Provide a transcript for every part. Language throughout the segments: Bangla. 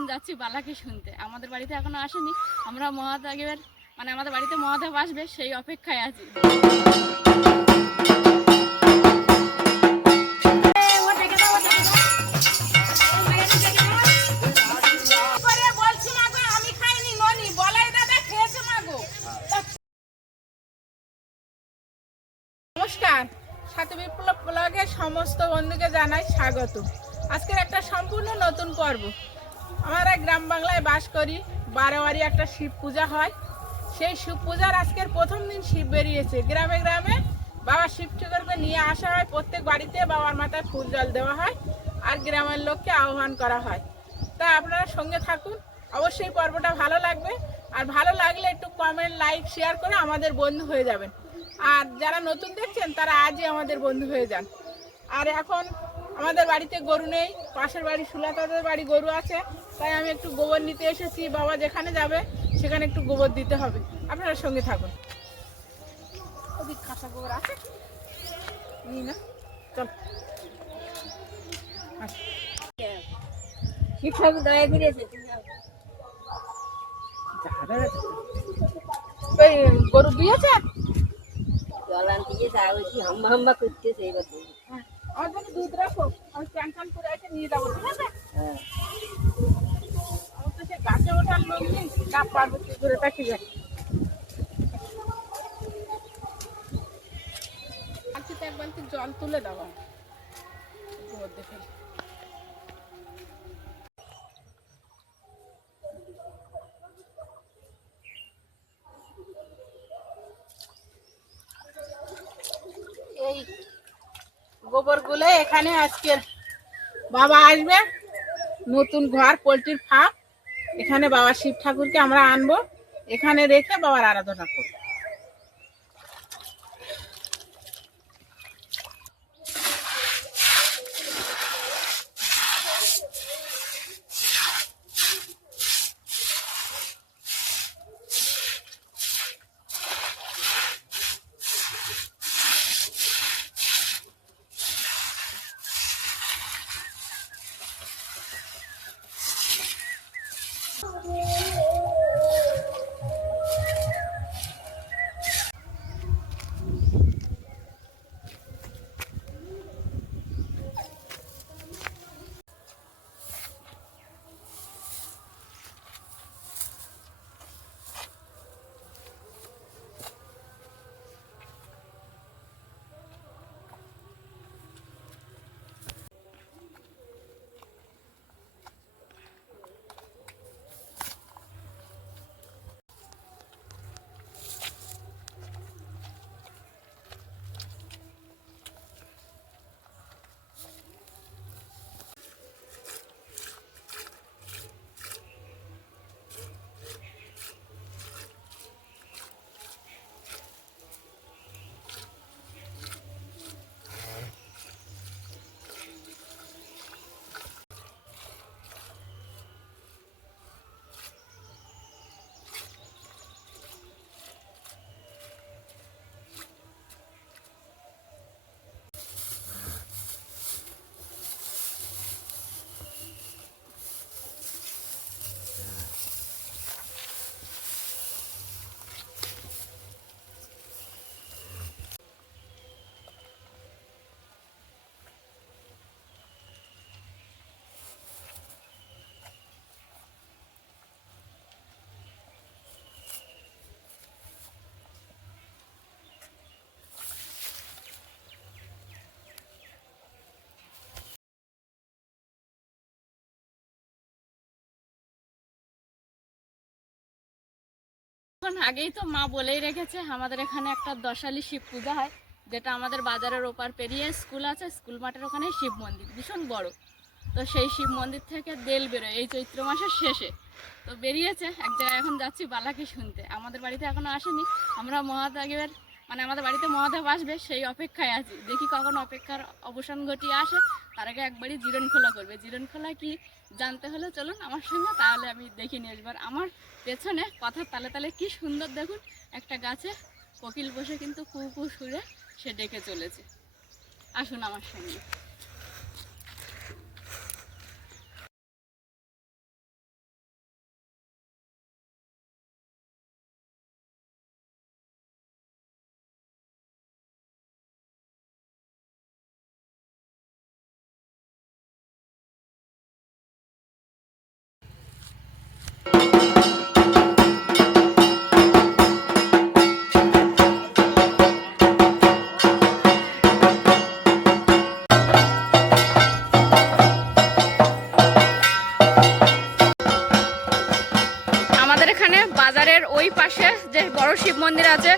এখন যাচ্ছি বালাকে শুনতে। আমাদের বাড়িতে এখনো আসেনি। আমরা মহাদেবের আমাদের বাড়িতে মহাদেব আসবে সেই অপেক্ষায় আছি। নমস্কার, সাথী বিপ্লব ব্লগের সমস্ত বন্ধুকে জানাই স্বাগত। আজকের একটা সম্পূর্ণ নতুন পর্ব। আমরা গ্রাম বাংলায় বাস করি, বারোয়ারি একটা শিব পূজা হয়। সেই শিব পূজার আজকের প্রথম দিন শিব বেরিয়েছে। গ্রামে গ্রামে বাবা শিব ঠাকুরকে নিয়ে আসা হয়, প্রত্যেক বাড়িতে বাবার মাথায় ফুল জল দেওয়া হয় আর গ্রামের লোককে আহ্বান করা হয়। তা আপনারা সঙ্গে থাকুন, অবশ্যই পর্বটা ভালো লাগবে। আর ভালো লাগলে একটু কমেন্ট, লাইক, শেয়ার করে আমাদের বন্ধু হয়ে যাবেন। আর যারা নতুন দেখছেন তারা আজই আমাদের বন্ধু হয়ে যান। আর এখন আমাদের বাড়িতে গরু নেই, পাশের বাড়ি সুলতাদের বাড়ি গরু আছে, তাই আমি একটু গোবর নিতে এসেছি। বাবা যেখানে যাবে সেখানে একটু গোবর দিতে হবে। আপনারা সঙ্গে থাকুন। ওদিক কাঁচা গোবর আছে না, চল। গরু দিয়েছে আমার জন্য দুধ রাখো, আমি চান চান করে এসে নিয়ে যাবো, ঠিক আছে? আমার তো সে গাছে ওঠার লোক নেই, ডাব পারবো কি করে, তা ঠিক আছে। আজকে তো এক বালতি জল তুলে দেবো গোবর দেখে। এই গোবরগুলো এখানে আজকে বাবা আসবে, নতুন ঘর পোল্ট্রির ফার্ম, এখানে বাবা শিব ঠাকুরকে আমরা আনবো, এখানে রেখে বাবার আরাধনা করবো। আগেই তো মা বলেই রেখেছে, আমাদের এখানে একটা দশালি শিব পূজা হয়, যেটা আমাদের বাজারের ওপার পেরিয়ে স্কুল আছে, স্কুল মাঠের ওখানে শিব মন্দির ভীষণ বড়। তো সেই শিব মন্দির থেকে দেল বেরোয় এই চৈত্র মাসের শেষে। তো বেরিয়েছে এক জায়গায়, এখন যাচ্ছি বালাকে শুনতে। আমাদের বাড়িতে এখনো আসেনি। আমরা মহাদেবের আমাদের বাড়িতে মহাদেব আসবে সেই অপেক্ষায় আছি। দেখি কখন অপেক্ষার অবসান ঘটিয়ে আসে, তার আগে একবারই জিরণ খোলা করবে। জিরণ খোলা কি জানতে হলে চলুন আমার সঙ্গে, তাহলে আমি দেখে নিয়ে আসবো। আর আমার পেছনে কথার তালে তালে কি সুন্দর দেখুন, একটা গাছে কোকিল বসে কিন্তু কু কু সুরে সে ডেকে চলেছে। আসুন আমার সঙ্গে। আমাদের এখানে বাজারের ওই পাশে যে বড় শিব মন্দির আছে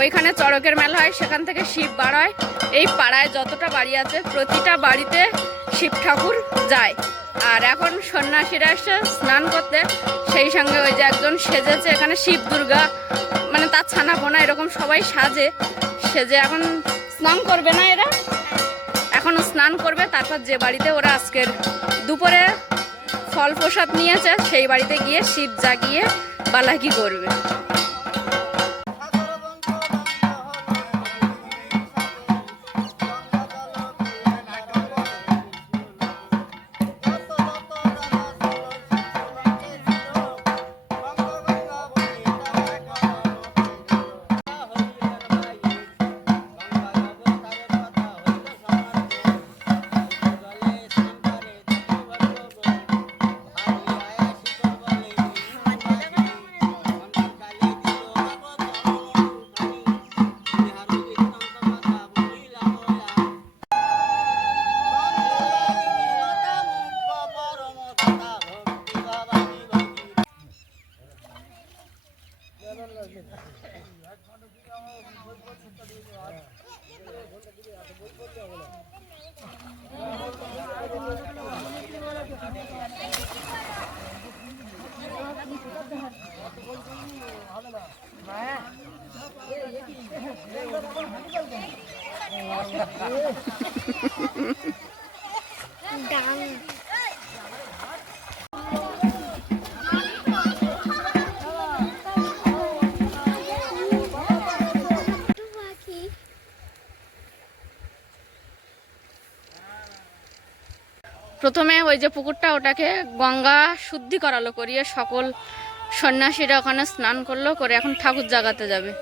ওইখানে চড়কের মেলা হয়, সেখান থেকে শিব বার হয়। এই পাড়ায় যতটা বাড়ি আছে প্রতিটা বাড়িতে শিব ঠাকুর যায়। আর এখন সন্ন্যাসীরা এসে স্নান করতে, সেই সঙ্গে ওই যে একজন সেজেছে এখানে শিব দুর্গা, মানে তার ছানা পোনা এরকম সবাই সেজে এখন স্নান করবে না, এরা এখন স্নান করবে। তারপর যে বাড়িতে ওরা আজকের দুপুরে ফল প্রসাদ নিয়েছে সেই বাড়িতে গিয়ে শিব জাগিয়ে পালাকি করবে। প্রথমে ওই যে পুকুরটা ওটাকে গঙ্গা শুদ্ধি করালো, করিয়ে সকল সন্ন্যাসীরা ওখানে স্নান করলো, করে এখন ঠাকুর জাগাতে যাবে।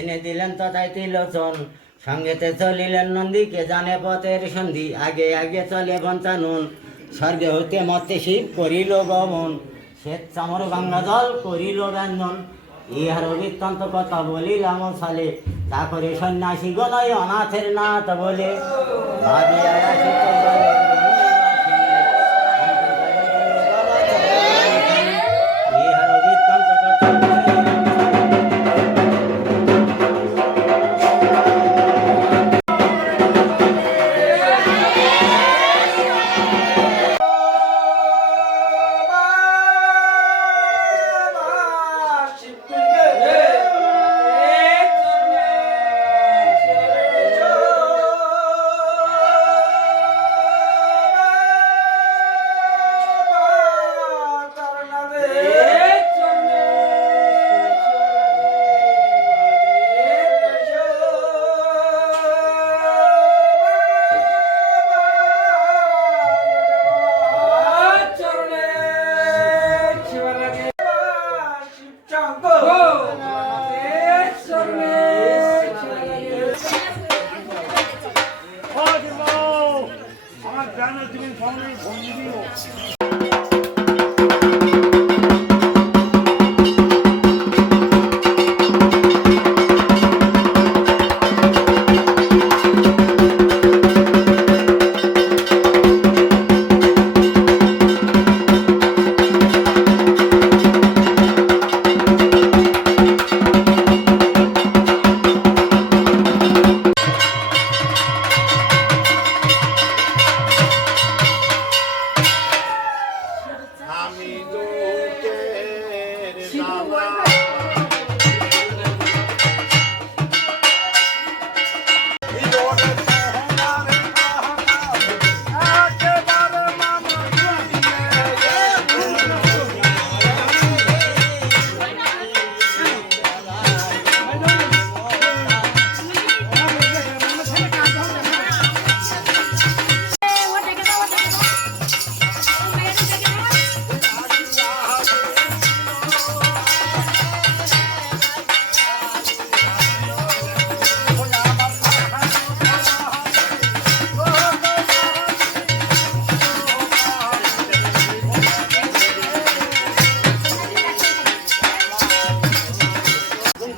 এনে দিলেন তথায় ত্রিলোচন, সঙ্গেতে চলিলেন নন্দী, কে জানে পথের সন্ধি, আগে আগে চলে পঞ্চানন, স্বর্গে হইতে মতে শিব করিল গমন, শ্বেত চামর গঙ্গা জল করিল ব্যঞ্জন, ইহার বৃত্তান্ত কথা বলিলাম সালে, তা করে সন্ন্যাসী গণয় অনাথের নাথ বলে, ভাবিয়া আসিত বলে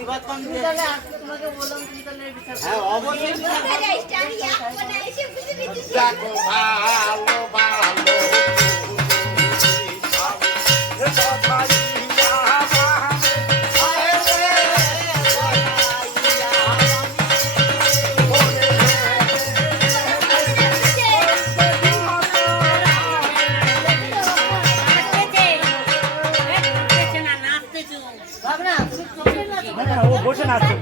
প্রতিবাদ কম দিয়ে হ্যাঁ অবশ্যই দেখো ভালো ভালো ও বসে নাচছে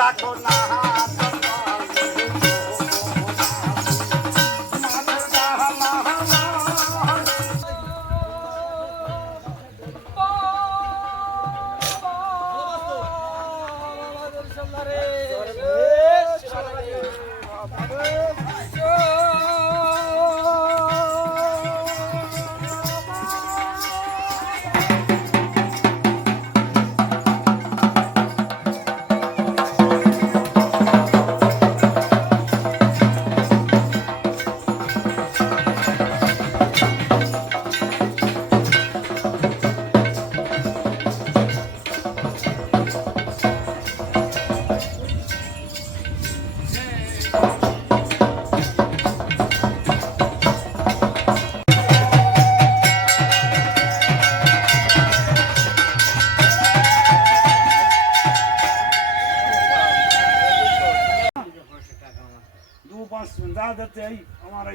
দেখো না আমার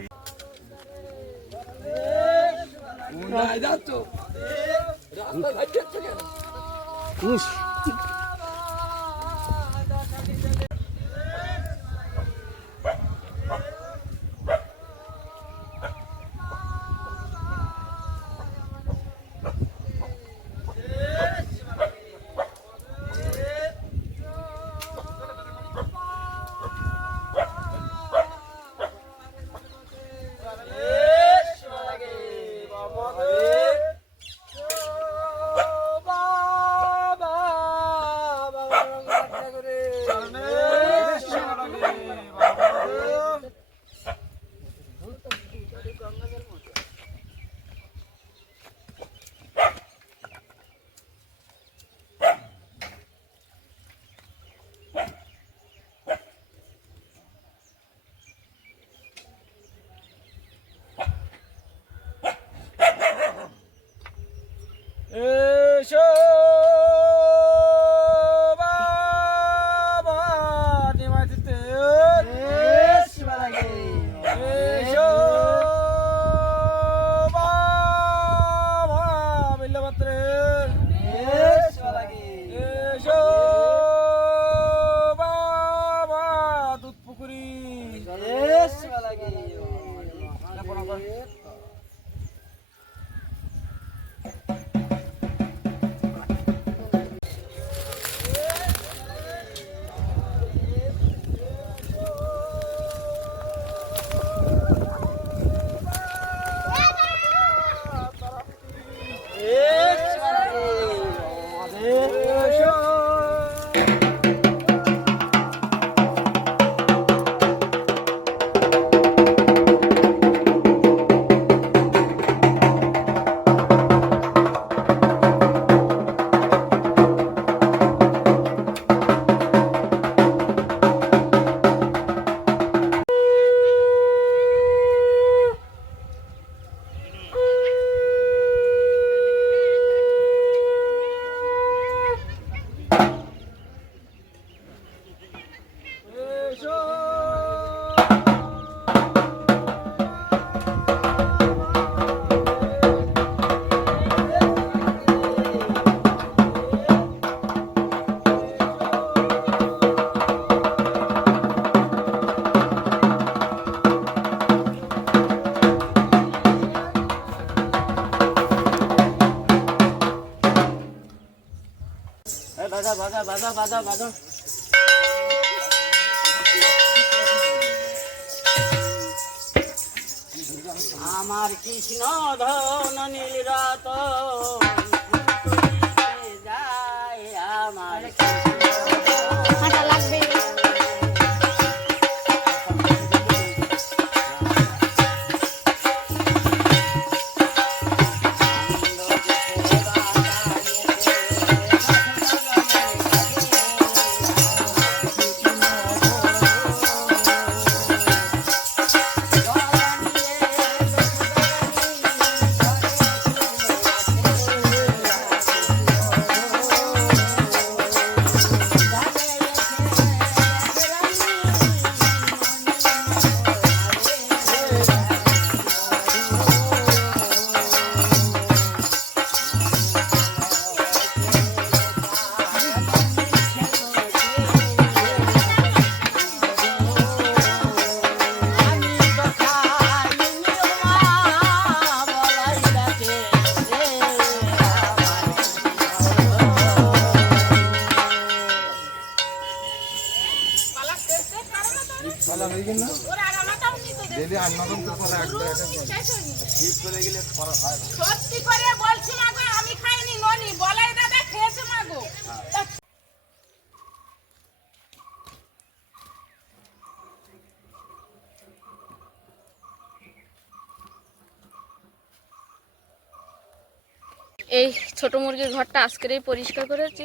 বাজা বাজা বাজা বাজা বাজা। আমার কৃষ্ণ ধন নীল রতন যায় আমার হাঁটা লাগবে। পালা শেষে কারণ তো ওরা আর আমারটাও নিতে দে সত্যি করে বলছি মাগো আমি খাইনি ননি বলাই দাদা খেয়েছে মাগো এই ছোট মুরগির ঘরটা আজকেরই পরিষ্কার করেছি।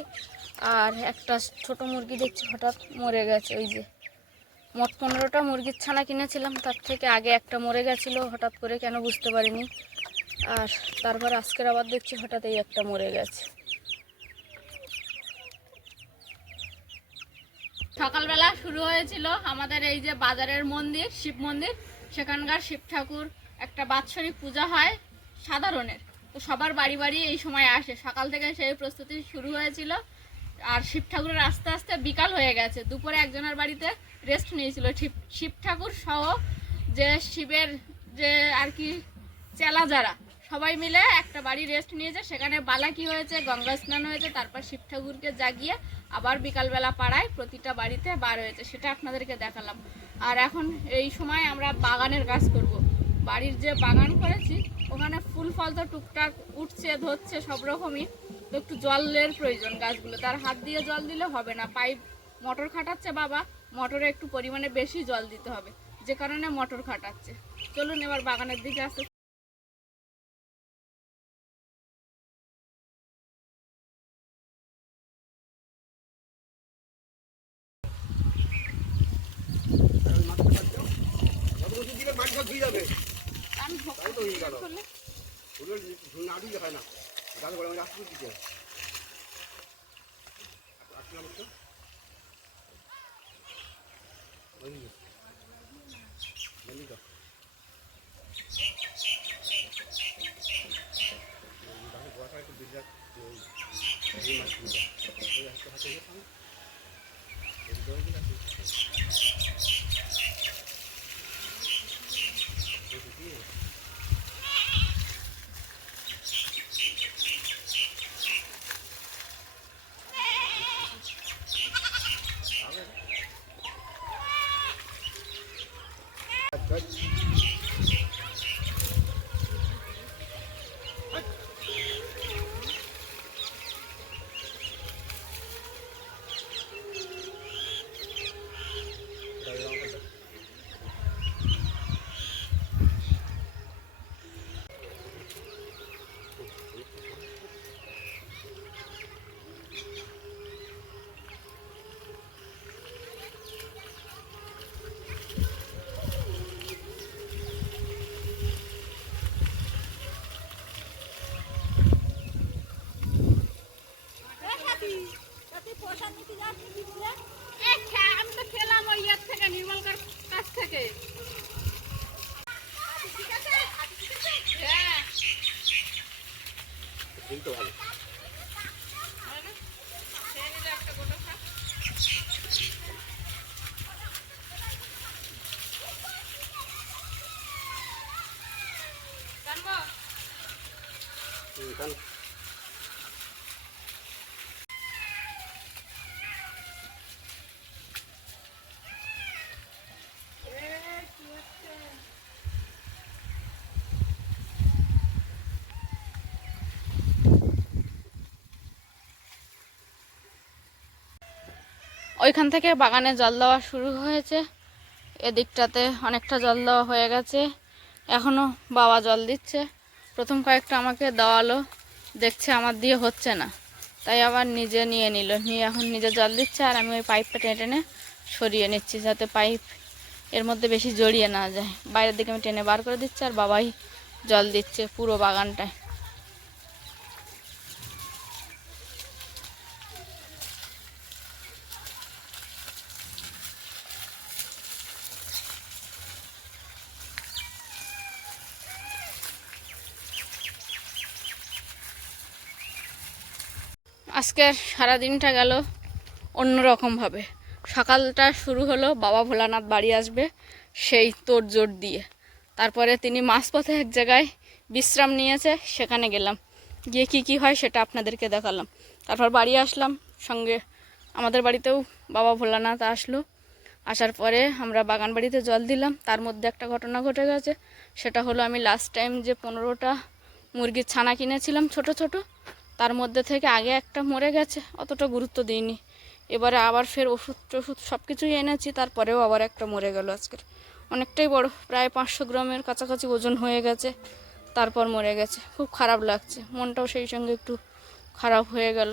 আর একটা ছোট মুরগি দেখছি হঠাৎ মরে গেছে। ওই যে মোট 15টা মুরগির ছানা কিনেছিলাম, তার থেকে আগে একটা মরে গেছিলো হঠাৎ করে, কেন বুঝতে পারিনি। আর তারপর আজকের আবার দেখছি হঠাৎ এই একটা মরে গেছে। সকালবেলা শুরু হয়েছিল আমাদের এই যে বাজারের মন্দির, শিব মন্দির, সেখানকার শিব ঠাকুর একটা বাৎসরিক পূজা হয় সাধারণের। তো সবার বাড়ি বাড়ি এই সময় আসে, সকাল থেকে সেই প্রস্তুতি শুরু হয়েছিল। আর শিব ঠাকুরের আস্তে আস্তে বিকাল হয়ে গেছে। দুপুরে একজনের বাড়িতে রেস্ট নিয়েছিল শিব ঠাকুর সহ যে শিবের যে আর কি চেলা যারা সবাই মিলে একটা বাড়ি রেস্ট নিয়েছে। সেখানে বালাকি হয়েছে, গঙ্গা স্নান হয়েছে, তারপর শিব ঠাকুরকে জাগিয়ে আবার বিকালবেলা পাড়ায় প্রতিটা বাড়িতে বার হয়েছে, সেটা আপনাদেরকে দেখালাম। আর এখন এই সময় আমরা বাগানের কাজ করব। বাড়ির যে বাগান করেছি ওখানে ফুল ফল তো টুকটাক উঠছে, ধরছে সব রকমই। তো একটু জলের প্রয়োজন গাছগুলো, তার হাত দিয়ে জল দিলে হবে না। পাইপ মোটর খাটাচ্ছে বাবা, মোটরে একটু পরিমাণে বেশি জল দিতে হবে, যে কারণে মোটর খাটাচ্ছে। চলুন এবার বাগানের দিকে আসতে। আমি তো খেলাম ওই ইয়ের থেকে, নির্মলকার কাছ থেকে। হ্যাঁ একটা গোটা খা। জানবো ওইখান থেকে বাগানে জল দেওয়া শুরু হয়েছে, এদিকটাতে অনেকটা জল দেওয়া হয়ে গেছে, এখনও বাবা জল দিচ্ছে। প্রথম কয়েকটা আমাকে দেওয়ালো, দেখছে আমার দিয়ে হচ্ছে না, তাই আবার নিজে নিয়ে নিল, নিয়ে এখন নিজে জল দিচ্ছে। আর আমি ওই পাইপটা টেনে টেনে সরিয়ে নিচ্ছি যাতে পাইপ এর মধ্যে বেশি জড়িয়ে না যায়। বাইরের দিকে আমি টেনে বার করে দিচ্ছি আর বাবাই জল দিচ্ছে পুরো বাগানটায়। আজকের সারাদিনটা গেল অন্যরকমভাবে। সকালটা শুরু হলো বাবা ভোলানাথ বাড়ি আসবে সেই তোড়জোড় দিয়ে। তারপরে তিনি মাঝপথে এক জায়গায় বিশ্রাম নিয়েছে, সেখানে গেলাম, গিয়ে কি হয় সেটা আপনাদেরকে দেখালাম। তারপর বাড়ি আসলাম, সঙ্গে আমাদের বাড়িতেও বাবা ভোলানাথ আসলো। আসার পরে আমরা বাগান বাড়িতে জল দিলাম। তার মধ্যে একটা ঘটনা ঘটে গেছে, সেটা হলো আমি লাস্ট টাইম যে 15টা মুরগির ছানা কিনেছিলাম ছোট ছোট, তার মধ্যে থেকে আগে একটা মরে গেছে, অতটা গুরুত্ব দিইনি। এবারে আবার ফের ওষুধ টষুধ সব কিছুই এনেছি, তারপরেও আবার একটা মরে গেল। আজকের অনেকটাই বড়, প্রায় 500 গ্রামের কাছাকাছি ওজন হয়ে গেছে, তারপর মরে গেছে। খুব খারাপ লাগছে, মনটাও সেই সঙ্গে একটু খারাপ হয়ে গেল।